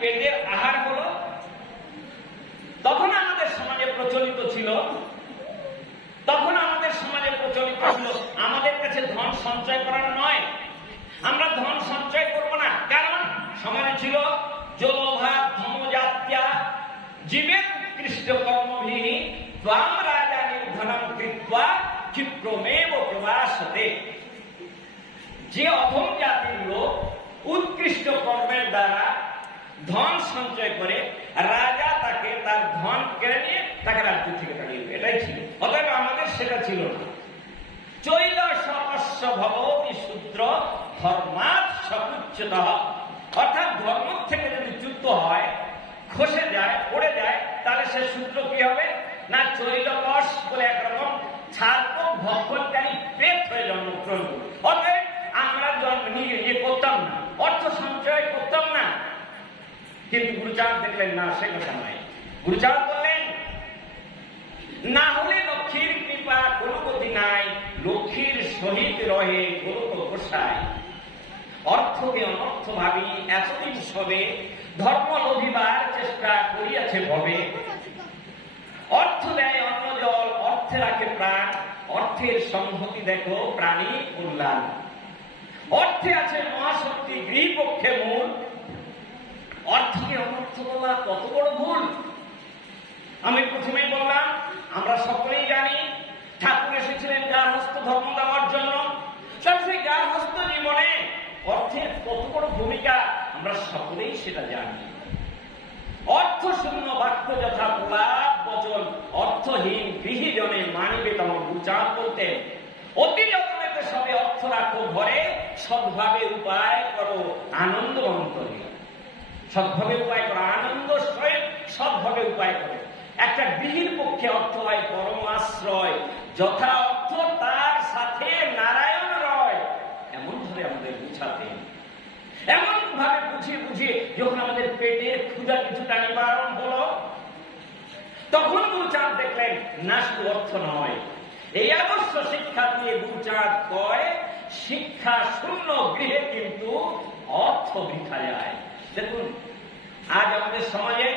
পেটের আহার হলো। তখন আমাদের সমাজে প্রচলিত ছিল আমাদের কাছে ধন সঞ্চয় করার নয়, আমরা ধন সঞ্চয় করব না। কারণ সমাজে ছিল জলভা ধর্মজাত্যা জীবের উৎকৃষ্ট কর্মভিঃ ত্বাম রাজা নির্ধনম কৃত্বা ক্ষিপ্রমেব প্রবাসতে। যে অধম জাতির লোক উৎকৃষ্ট কর্মের দ্বারা ধন সঞ্চয় করে, রাজা তাকে তার ধন কেড়ে নিয়ে তাকে রাজ্য থেকে তাড়িয়ে দেবে, এটাই ছিল। অতএব আমাদের সেটা ছিল না। চৈল সপস্য ভবতি শূদ্র ধর্মাৎ সকুচ্যতঃ, অর্থাৎ ধর্ম থেকে যদি চ্যুত হয়, খসে যায়, পড়ে যায়, তাহলে সে শূদ্র কি হবে না চৈলকশ বলে একরকম ছাড়পোক ভক্ষণকারী পেট হয়ে জন্মগ্রহণ করবে। অতএব আমরা জন্ম নিয়ে করতাম না, অর্থ সঞ্চয় করতাম না। কিন্তু গুরুচাঁদ দেখলেন না, সে কথা নাই। গুরুচাঁদ বললেন না হলে লক্ষ্মীর কৃপা কোনো গতি নাই, লক্ষ্মীর সহিত রহে গোলক গোসাই। অর্থকে অনর্থ ভাবি এতদিন সবে, ধর্ম লোভিবার চেষ্টা করিয়াছে ভবে। অর্থ দেয় অন্ন জল, অর্থে রাখে প্রাণ, অর্থের সংহতি দেখো প্রাণী কল্যাণ। অর্থে আছে মহাশক্তি গৃহপক্ষে মূল, অর্থকে অনর্থ বলা কত বড় ভুল। আমি প্রথমেই বললাম, আমরা সকলেই জানি ঠাকুর এসেছিলেন গার্হস্থ ধর্ম দেওয়ার জন্য। সেই গার্হস্থ জীবনে অর্থের কত বড় ভূমিকা আমরা সকলেই সেটা জানি। অর্থ শূন্য বাক্য যথা প্রলাপ বচন, অর্থহীন গৃহী জনে মানিবে তম। গুরুচাঁদ বলতেন অতি যত্নেতে সবে অর্থ রাখো ঘরে, সদ্ভাবে উপায় করো আনন্দ অন্তরে। সদ্ভাবে উপায় করো, আনন্দ সহিত সদ্ভাবে উপায় করো। একটা গৃহীর পক্ষে অর্থ হয় পরম আশ্রয়, যথা অর্থ তার সাথে নারায়ণ রয়। এমন ভাবে আমাদের বুঝাতেন, এমন ভাবে বুঝিয়ে বুঝিয়ে যখন আমাদের পেটের ক্ষুধা কিছুটা নিবারণ হলো, তখন গুরুচাঁদ দেখলেন না শুধু অর্থ নয়, এই আদর্শ শিক্ষা দিয়ে গুরুচাঁদ কয় শিক্ষা শূন্য গৃহে কিন্তু অর্থ বৃথা যায়। দেখুন আজ আমাদের সমাজে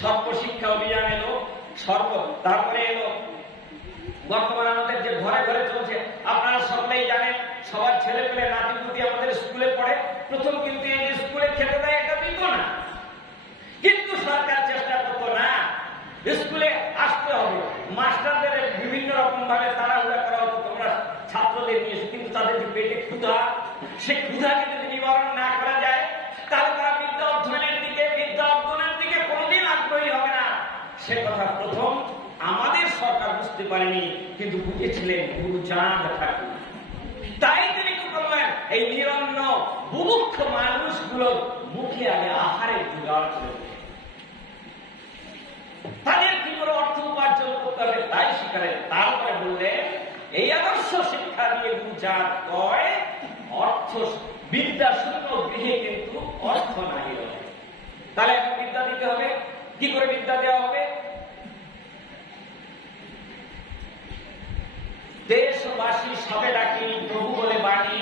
সর্বশিক্ষা অভিযান এলো, তারপরে এলো বর্তমানে আমাদের যে ঘরে ঘরে চলছে, আপনারা সকলেই জানেন, সবার ছেলে পেলে নাতিপুতি আমাদের স্কুলে পড়ে। প্রথম কিন্তু এই যে স্কুলে খেতে দেয় এটা দিত না, কিন্তু সরকার চেষ্টা করতো না স্কুলে আসতে হবে। মাস্টারদের বিভিন্ন রকম ভাবে তাড়াহুড়া করা হতো, তোমরা ছাত্রদের নিয়ে, কিন্তু তাদের যে পেটে ক্ষুধা, সেই ক্ষুধাকে যদি নিবারণ না করা যায়, তাহলে তারা বিদ্যা অধ্যয়নের দিকে কোনোদিন আগ্রহী হবে না। সে কথা প্রথম আমাদের সরকার বুঝতে পারেনি, কিন্তু বুঝেছিলেন গুরুচাঁদ ঠাকুর। তাই তিনি কি করলেন, এই নিরন্ন বুভুক্ষ মানুষগুলোর মুখে আগে আহারের জোগাড় করে তাদের কি করে অর্থ উপার্জন করতে হবে তাই শিখালেন। তারপরে বললেন এই আদর্শ শিক্ষা দিয়ে গুরুচাঁদ কয় অর্থ বিদ্যা শূন্য গৃহে কিন্তু অর্থ নাই। তাহলে এখন বিদ্যা দিতে হবে, কি করে বিদ্যা দেওয়া হবে? দেশবাসী সবে ডাকি প্রভু বলে বাণী,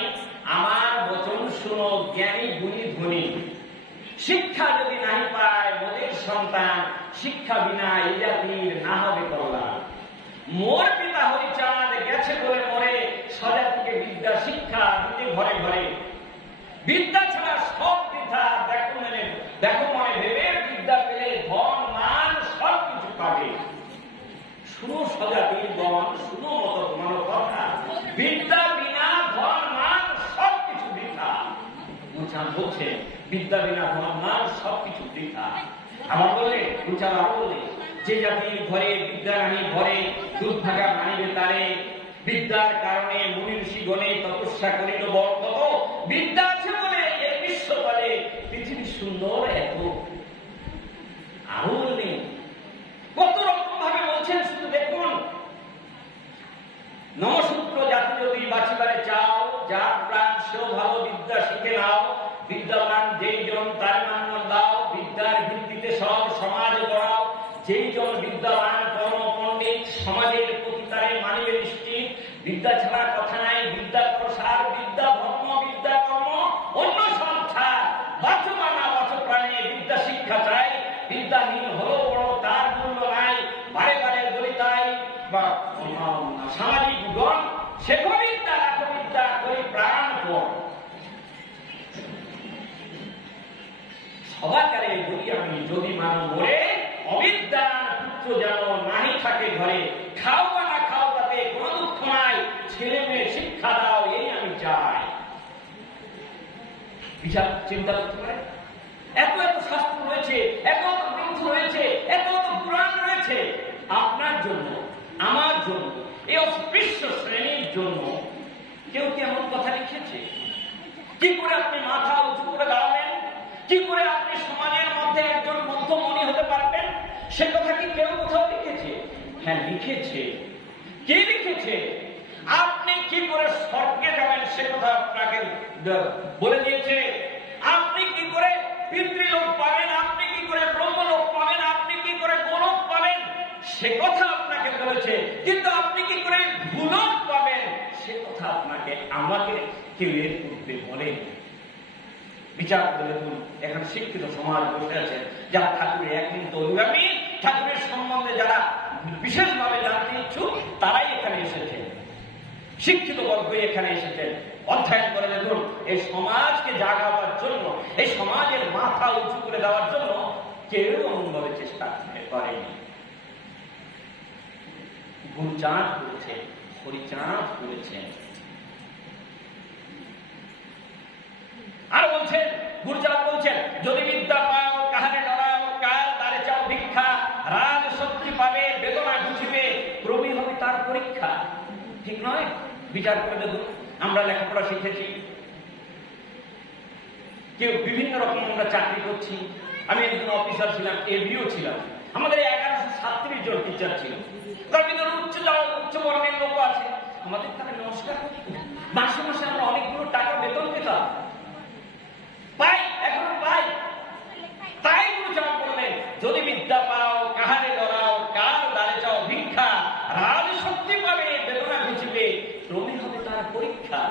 আমার বচন শুনো জ্ঞানী গুণী ধনী। শিক্ষা যদি নাই পায় মোদের সন্তান, শিক্ষা বিনা এই জাতির না হবে কল্যাণ। মোর পিতা হরিচাঁদ গেছে বলে মরে, স্বজাতিকে বিদ্যা শিক্ষা দিতে ঘরে ঘরে। বিদ্যা ছাড়া সব বৃথা, দেখো মনে ভেবে, বিদ্যা পেলে ধন মান সব কিছু পাবে। শুনো স্বজাতির গণ, শুনো মত তোমার কথা, বিদ্যা বিনা ধন মান সব কিছু বৃথা। গুরুচাঁদ বলছে বিদ্যা বিনা ধন মান সব কিছু বৃথা। আবার বললে গুরুচাঁদ আরো বলে, যে জাতির ঘরে বিদ্যা নাহি ভরে, দুর্ভাগা মানিবে তারে। বিদ্যার কারণে মুনি ঋষি গণে তপস্যা করিল বর্ত। বিদ্যা আছে বলে এই বিশ্বকালে পৃথিবী সুন্দর এত। আরো বললেন কত রকম ভাবে বলছেন, শুধু দেখুন। নমসূত্র জাতি যদি বাঁচিবারে চাও, যার প্রাণ সেও ভালো বিদ্যা শিখে নাও। বিদ্যাবান যেই জন তার নাম দাও, বিদ্যার ভিত্তিতে সব সমাজ গড়াও। যেই জন বিদ্যাবান কর্ম পণ্ডিত, সমাজের প্রতি তারে মানিবে নিশ্চিত। বিদ্যা ছাড়া কথা নাই, বিদ্যা প্রসার, বিদ্যা ধর্ম, বিদ্যা কর্ম, অন্য সংখ্যা বাঁচো বা না বাঁচো প্রাণে, বিদ্যা শিক্ষা বিদ্যাহীন হলো বড়, তার মূল্য নাই, বারে বারে বলি তাই, বা সামাজিক গণ শেখো বিদ্যা, রাখো বিদ্যা, করি প্রাণ পণ। সবাকারে বলি আমি, যদি মান মরে অবিদ্যার পুত্র যেন নাহি থাকে ঘরে, খাও বা না খাও তাতে কোনো দুঃখ নাই, ছেলে মেয়ে শিক্ষা দাও এই আমি চাই। বিশাল চিন্তা করতে পারে, এত এত শাস্ত্র রয়েছে, এত এত গ্রন্থ রয়েছে, এত এত পুরাণ রয়েছে আপনার জন্য, আমার জন্য, এই অস্পৃশ্য শ্রেণীর জন্য। কেউ কি এমন কথা লিখেছে? কি করে আপনি মাথা উঁচু করে দাঁড়াবেন? কি করে আপনি সমাজের মধ্যে একজন মধ্যমণি হতে পারবেন? সে কথা কি কেউ কোথাও লিখেছে? হ্যাঁ লিখেছে। কে লিখেছে? আপনি কি করে স্বর্গে যাবেন সে কথা আপনাকে বলে দিয়েছে। আপনি কি করে পিতৃলোক পাবেন, আপনি কি করে ব্রহ্মলোক পাবেন, আপনি কি করে গোলোক পাবেন সে কথা আপনাকে বলেছে। কিন্তু আপনি কি করে ভূলোক পাবেন সে কথা আপনাকে আমাকে কেউ এর পূর্বে বলেন। বিচার করে দেখুন, এখানে শিক্ষিত সমাজ বসে আছে, যারা ঠাকুরের একনিষ্ঠ অনুগামী, ঠাকুরের সম্বন্ধে যারা বিশেষভাবে জানতে ইচ্ছুক, তারাই এখানে এসেছেন। শিক্ষিত বর্গ এখানে এসেছেন, অধ্যয়ন করে দেখুন। এই সমাজকে জাগাবার জন্য, এই সমাজের মাথা উঁচু করে দেওয়ার জন্য কেউ অন্যভাবে চেষ্টা করেনি। গুরুচাঁদ করেছেন, হরিচাঁদ করেছেন। আর বলছেন, গুরুচাঁদ বলছেন, যদি বিদ্যা পাও কাহারে ডরাও, কার দ্বারে চাও ভিক্ষা, রাজ শক্তি পাবে বেদনা ঘুচিবে, প্রবি হবে তার পরীক্ষা। ঠিক নয়? বিচার করে দেখুন, আমরা লেখাপড়া শিখেছি, কেউ বিভিন্ন রকম আমরা চাকরি করছি। আমি একজন অফিসার ছিলাম, এভিও ছিলাম। আমাদের 1137 জন টিচার ছিল। তার ভিতরে উচ্চ বর্ণের লোক আছে, আমাদের তারা নমস্কার করত। মাসে মাসে আমরা অনেকগুলো টাকা বেতন পেতাম, পাই, এখনো পাই। তাই গুরুচাঁদ বললেন, যদি বিদ্যা পাও কাহারে ডরাও, কার দ্বারে চাও ভিক্ষা, রাজ শক্তি পাবে বেদনা ঘুচিবে, ক্রমে হবে তার পরীক্ষা।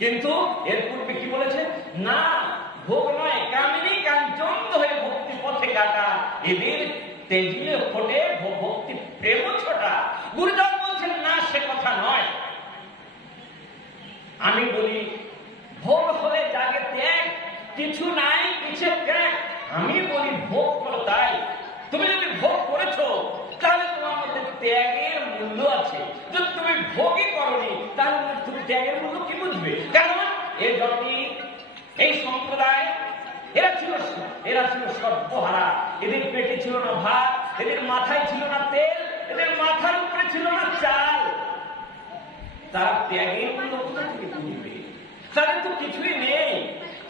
কিন্তু এর পূর্বে কি বলেছে? না, ভোগ নয় কামিনী কাঞ্চন হয়ে ভক্তি পথে কাটা, এদের তেজিলে ফোটে ভক্তি প্রেম ছোটা। গুরুচাঁদ বলছেন না, সে কথা নয়। আমি বলি, ভোগ হলে জাগে ত্যাগ, কিছু নাই পিছে ত্যাগ। আমি বলি ভোগ করো তাই। তুমি যদি ভোগ করেছো তাহলে তোমার মধ্যে ত্যাগের মূল্য আছে। যদি তুমি ভোগই করনি তাহলে তুমি ত্যাগের মূল্য কি বুঝবে? কারণ এই জাতি, এই সম্প্রদায়, এরা ছিল সর্বহারা। এদের পেটে ছিল না ভাত, এদের মাথায় ছিল না তেল, এদের মাথার উপরে ছিল না চাল। তারা ত্যাগের মূল্য কোথা থেকে বুঝবে? তাদের তো কিছুই নেই,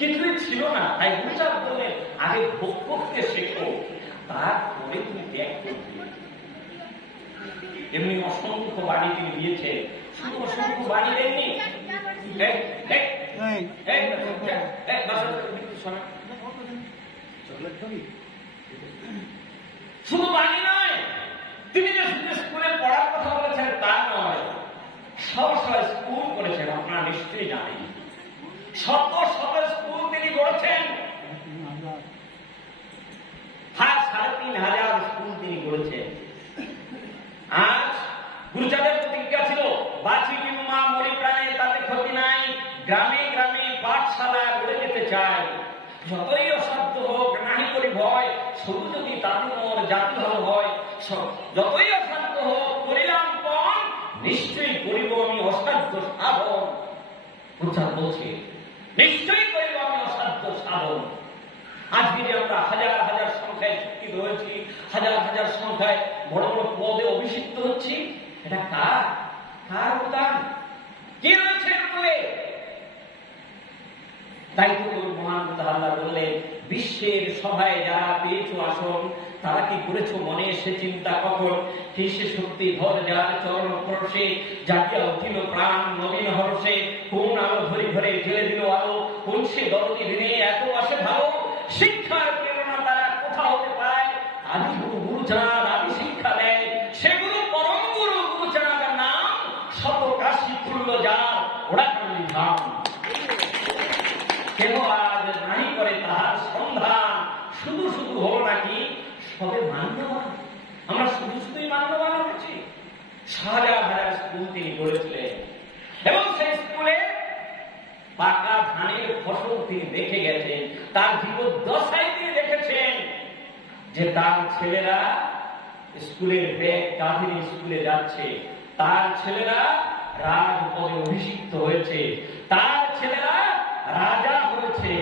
কিছুই ছিল না। তাই গুরুচাঁদ বললেন, আগে ভোগ করতে শেখো, তারপরে তুমি ত্যাগ করবে। এমনি অসংখ্য বাণী তিনি দিয়েছেন, শুধু অসংখ্য বাণী দেননি। শুধু বাণী নয়, তিনি যে শুধু স্কুলে পড়ার কথা বলেছেন তা নয়, শত স্কুল করেছেন। আপনারা নিশ্চয়ই জানেন, শত শত স্কুল তিনি গড়েছেন। 3,500 স্কুল তিনি গড়েছেন। আজ গুরুচাঁদের প্রতিজ্ঞা ছিল, বাঁচি কিংবা মরি প্রাণে তাতে ক্ষতি নাই, গ্রামে গ্রামে পাঠশালা গড়ে যেতে চাই। যতই অসাধ্য হোক নাহি করি ভয়, শুধু যদি তাতে মোর জাতি ভালো হয়। যতই অসাধ্য হোক করিলাম পণ, নিশ্চয়ই করিব আমি অসাধ্য সাধন। গুরুচাঁদ বলছে, নিশ্চয়ই করিব আমি অসাধ্য সাধন। আজকে যে আমরা হাজার হাজার সংখ্যায় শিক্ষিত হয়েছি, হাজার হাজার সংখ্যায় বড় বড় পদে অভিষিক্ত হচ্ছি, এটা কার অবদান? কি রয়েছে বলে? তাই তো মহান আল্লাহ বললেন, বিশ্বের সভায় যারা পেয়েছো আসন, তারা কি করেছো মনে সে চিন্তা কখন? সে শক্তি ভর যার চরণ পরশে, জাগিয়া উঠিল প্রাণ নবীন হর্ষে। কোন আলো ধরে ধরে ঢেলে দিল আলো, কোন সে দরদি দিনে এত আসে ভালো। শিক্ষার প্রেরণা তারা কোথা হতে পায়? আদি গুরুচাঁদ আদি শিক্ষা দেয়, সেগুলো পরম গুরু গুরুচাঁদ নাম। শত কাশি তুল্য যার ওরা কান্দি ধাম। কেন আজ নাহি করে তাহার সন্ধান শুধু শুধু হলো নাকি সবে মান্যবান। আমরা শুধু শুধুই মান্যবান হয়েছি। হাজার হাজার স্কুল তিনি গড়েছিলেন এবং সেই স্কুলে পাকা ধানের ফসল তিনি দেখে গেছেন। তার জীবদ্দশায় তিনি দেখেছেন যে তার ছেলেরা স্কুলের ব্যাগ কাঁধে স্কুলে যাচ্ছে, তার ছেলেরা রাজপদে অভিষিক্ত হয়েছে, তার ছেলেরা রাজা হয়েছে।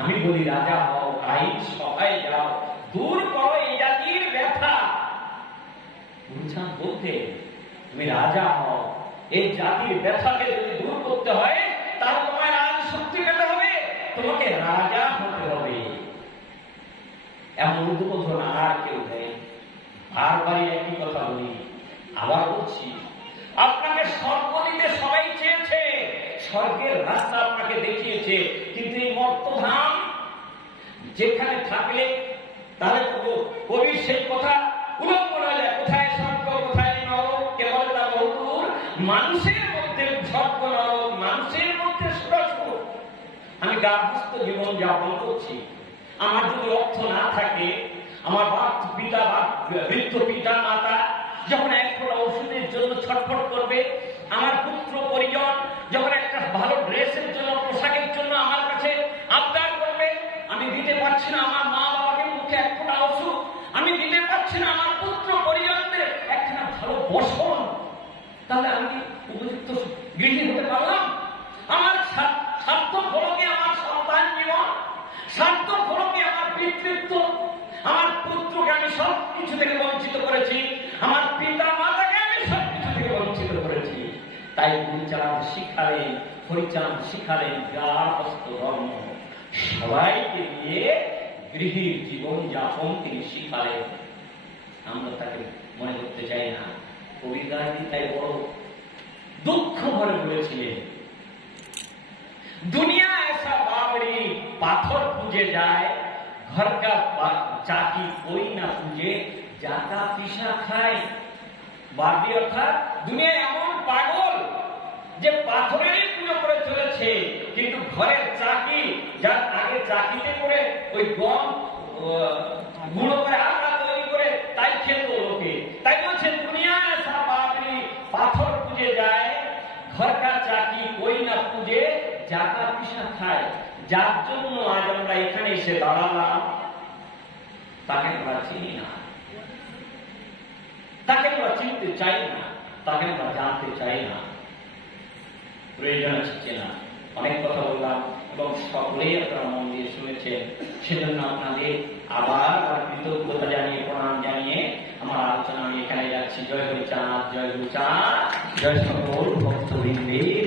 আমি বলি রাজা হও, আইন সভায় যাও, দূর করো এই জাতির ব্যথা। বুঝান বলতে তুমি রাজা হও, এই জাতির ব্যথাকে যদি দূর করতে হয় তাহলে তোমার রাজ শক্তি পেতে হবে, তোমাকে রাজা হতে হবে। এমন উদ্বোধন আর কেউ নেই। বারবারই একই কথা বলি, আবার বলছি, আপনাকে স্বর্গ দিতে সবাই চেয়েছে, স্বর্গের রাস্তা আপনাকে দেখিয়েছে, কিন্তু এই মর্তধাম যেখানে থাকলে তাহলে কবির সেই কথা উলঙ্গ হয়ে যায়, কোথায় স্বর্গ কোথায় নরক, কেবল তা বহুদূর, মানুষের মধ্যে স্বর্গ নরক, মানুষের মধ্যে স্বর্গ। আমি গার্হস্থ জীবন যাপন করছি, আমার যদি অর্থ না থাকে, আমার বৃদ্ধ পিতা মাতা যখন এক ফোঁটা ওষুধের জন্য ছটফট করবে, আমার পুত্র পরিজন যখন একটা ভালো ড্রেসের জন্য পোশাকের জন্য আমার কাছে আবদার করবে, আমি দিতে পারছি না আমার মা বাবাকে মুখে এক ফোঁটা ওষুধ, আমি দিতে পারছি না আমার পুত্র পরিজনদের একখানা ভালো বসন, তাহলে আমি উপযুক্ত গৃহী হতে পারলাম? আমার সার্থক হলো কি আমার সন্তান জীবন? সার্থক হলো কি আমার পিতৃত্ব? আমার পুত্রকে আমি সব কিছু থেকে বঞ্চিত করেছি, আমার পিতা মাতাকে আমি সব কিছু থেকে বঞ্চিত করেছি। তাই গুরুচাঁদ শিখালেন, হরিচাঁদ শিখালেন গার্হস্থ ধর্ম, সবাইকে নিয়ে গৃহীর জীবন যাপন তিনি শিখালেন। আমরা তাকে মনে করতে চাই না। কবি গান্ধী তাই বড় দুঃখ ভরে বলেছিলেন, দুনিয়া ऐसा बाबरी पाथर पूजे जाए, घर का चाकी कोई ना पूजे, जाता पिसा खाए। বাবরি অর্থাৎ দুনিয়া এমন পাগল যে পাথরেরই পুজো করে চলেছে, কিন্তু ঘরের চাকি, যার আগে চাকিতে করে ওই গম গুঁড়ো করে আটা তৈরি করে তাই খেত লোকে। তাই বলছে দুনিয়া ऐसा बाबरी पाथर पूजे जाए, घर का चाकी कोई ना पूजे, জাকা পিসা খায়। যার জন্য আজ আমরা এখানে এসে দাঁড়ালাম তাকে আমরা চিনি না, তাকে আমরা চিনতে চাই না, তাকে আমরা জানতে চাই না, প্রয়োজন আছে না। অনেক কথা বললাম এবং সকলেই আপনারা মন দিয়ে শুনেছেন, সেজন্য আপনাদের আবার কৃতজ্ঞতা জানিয়ে প্রণাম জানিয়ে আমার আলোচনা আমি এখানে যাচ্ছি। জয় হরিচাঁদ, জয় গুরুচাঁদ, জয় সকল ভক্তবৃন্দের।